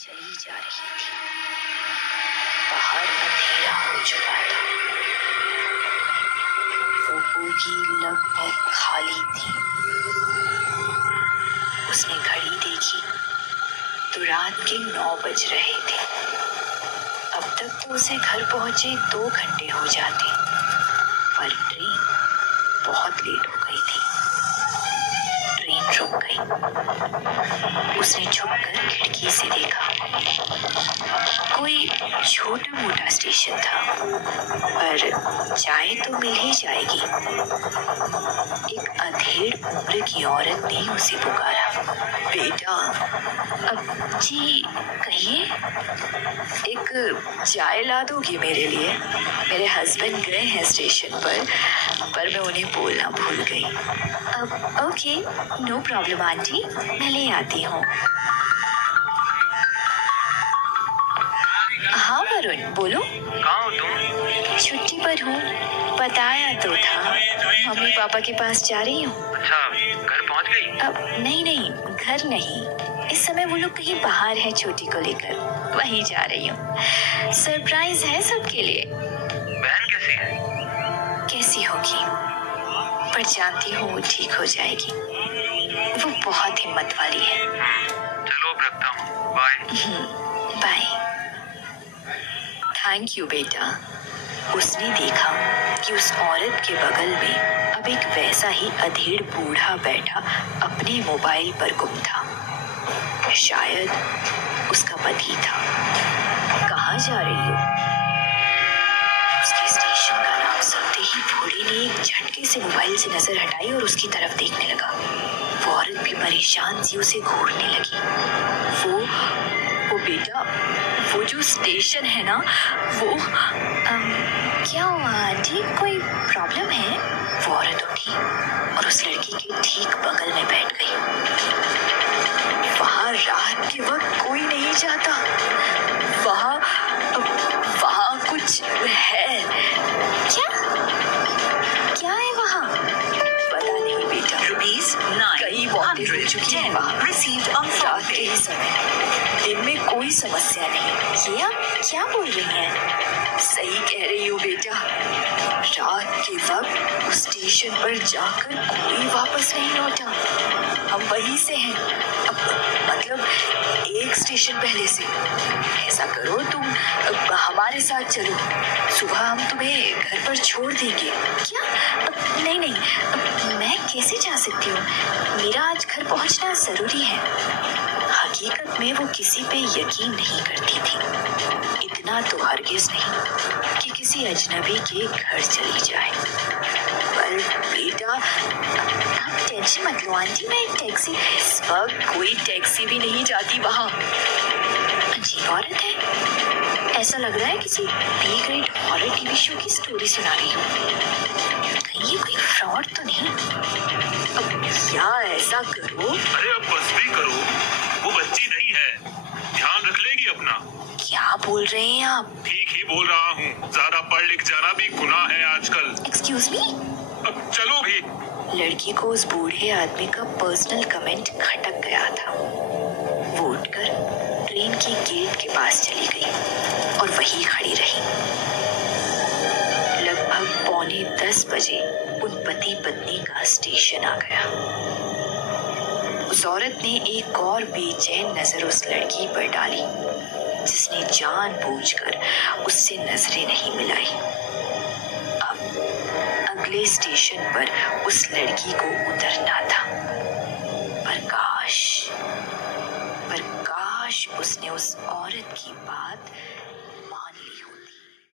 चली जा रही थी। बाहर अंधेरा हो चुका था। वो बोगी लगभग खाली थी। उसने घड़ी देखी तो रात के 9 बज रहे थे। अब तक तो उसे घर पहुंचे 2 घंटे हो जाते, पर ट्रेन बहुत लेट हो गई थी। ट्रेन रुक गई। उसने झुककर खिड़की से देखा। कोई छोटा मोटा स्टेशन था, पर चाय तो मिल ही जाएगी। एक अधेड़ उम्र की औरत ने उसे पुकारा, बेटा। अब जी कहिए। एक चाय ला दोगी मेरे लिए? मेरे हस्बैंड गए हैं स्टेशन पर मैं उन्हें बोलना भूल गई। अब ओके, नो प्रॉब्लम आंटी, मैं ले आती हूँ। हाँ वरुण, बोलो। कहाँ हो तुम? छुट्टी पर हूँ, बताया तो था। मम्मी पापा के पास जा रही हूँ। अच्छा, घर पहुँच गई? अब नहीं, घर नहीं। इस समय वो लोग कहीं बाहर है छोटी को लेकर, वहीं जा रही हूँ। सरप्राइज है सबके लिए। बहन कैसी है? कैसी होगी, पर जानती हूँ वो ठीक हो जाएगी। वो बहुत हिम्मत वाली है। चलो अब रखता हूँ, बाय। बाय। थैंक यू बेटा। उसने देखा कि उस औरत के बगल में अब एक वैसा ही अधेड़ बूढ़ा बैठा अपने मोबाइल पर गुम था। शायद उसका पति था। कहाँ जा रही हो? उसके स्टेशन का नाम सुनते ही भोले ने एक झटके से मोबाइल से नजर हटाई और उसकी तरफ देखने लगा। वो औरत भी परेशान सी उसे घूरने लगी। वो बेटा, वो जो स्टेशन है ना, वो क्या हुआ आंटी, कोई प्रॉब्लम है? वो औरत उठी और उस लड़की के ठीक बगल में बैठ गई। वहाँ रात के वक्त कोई नहीं जाता। वहाँ कुछ है। क्या है वहाँ? पता नहीं बेटा। कई मौतें हो चुकी हैं वहाँ। रात के ही समय, दिन में कोई समस्या नहीं। ये आप क्या बोल रही हैं? सही कह रही हो बेटा। रात के वक्त उस स्टेशन पर जाकर कोई वापस नहीं लौटा। हम वहीं से हैं, मतलब एक स्टेशन पहले से। ऐसा करो, तुम हमारे साथ चलो। सुबह हम तुम्हें घर पर छोड़ देंगे। क्या? नहीं, मैं कैसे जा सकती हूँ? मेरा आज घर पहुँचना जरूरी है। हकीकत में वो किसी पे यकीन नहीं करती थी। इतना तो हरगिज नहीं कि किसी अजनबी के घर चली जाए। पर बेटा, आप टेंशन मत लो आंटी, मैं एक टैक्सी। इस वक्त कोई टैक्सी भी नहीं जाती वहाँ। अजीब औरत है। ऐसा लग रहा है किसी B grade horror TV show की स्टोरी सुना रही हो। कहीं ये कोई फ्रॉड तो नहीं? अब क्या ऐसा करो। अरे अब बस भी करो, वो बच्ची नहीं है, ध्यान रख लेगी अपना। क्या बोल रहे हैं आप? ठीक ही बोल रहा हूँ, ज्यादा पढ़ लिख जाना भी गुनाह है आजकल। Excuse me. अब चलो भी। लड़की को उस बूढ़े आदमी का पर्सनल कमेंट खटक गया था। वो उठकर ट्रेन की गेट के पास चली गई और वहीं खड़ी रही। लगभग 9:45 बजे उन पति पत्नी का स्टेशन आ गया। उस औरत ने एक और बेचैन नजर उस लड़की पर डाली, जिसने जानबूझकर उससे नजरें नहीं मिलाई। अब अगले स्टेशन पर उस लड़की को उतरना था, पर काश उसने उस औरत की बात